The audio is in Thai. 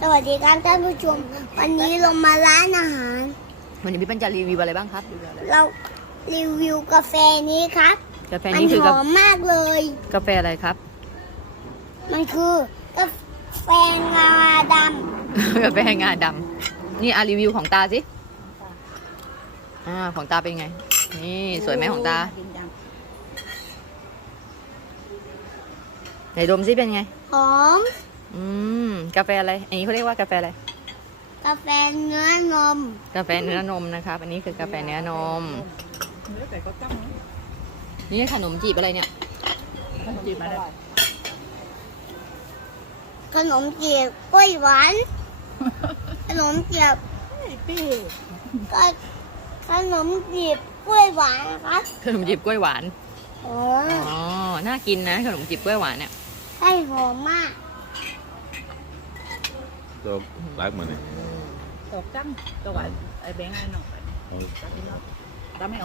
สวัสดีครับท่านผู้ชม วันนี้เรามาร้านอาหาร วันนี้พี่ปัญจะรีวิวอะไรบ้างครับเรารีวิวกาแฟนี้ครับกาแฟมันนี้คือหกาอมมากเลย กาแฟอะไรครับ มันคือกาแฟงาดกาแฟงาดำนี่อะรีวิวของตาสิอ่าของตาเป็นไง นี่สวยไหมของตาไหนดมสิเป็นไงำหอม อืม กาแฟอะไร อันนี้เขาเรียกว่ากาแฟอะไร กาแฟเนื้อนม กาแฟเนื้อนมนะครับ อันนี้คือกาแฟเนื้อนม นี่ขนมจีบอะไรเนี่ยขนมจีบกล้วยหวาน ขนมจีบก็ขนมจีบกล้วยหวานครับขนมจีบกล้วยหวานโอ้อ๋อ น่ากินนะขนมจีบกล้วยหวานเนี่ยให้หอมมาก ตัวรักมันเนี่ยตกจังตัวไอ้แบงค์ไอ้หน่อยเอาตามไม่เอา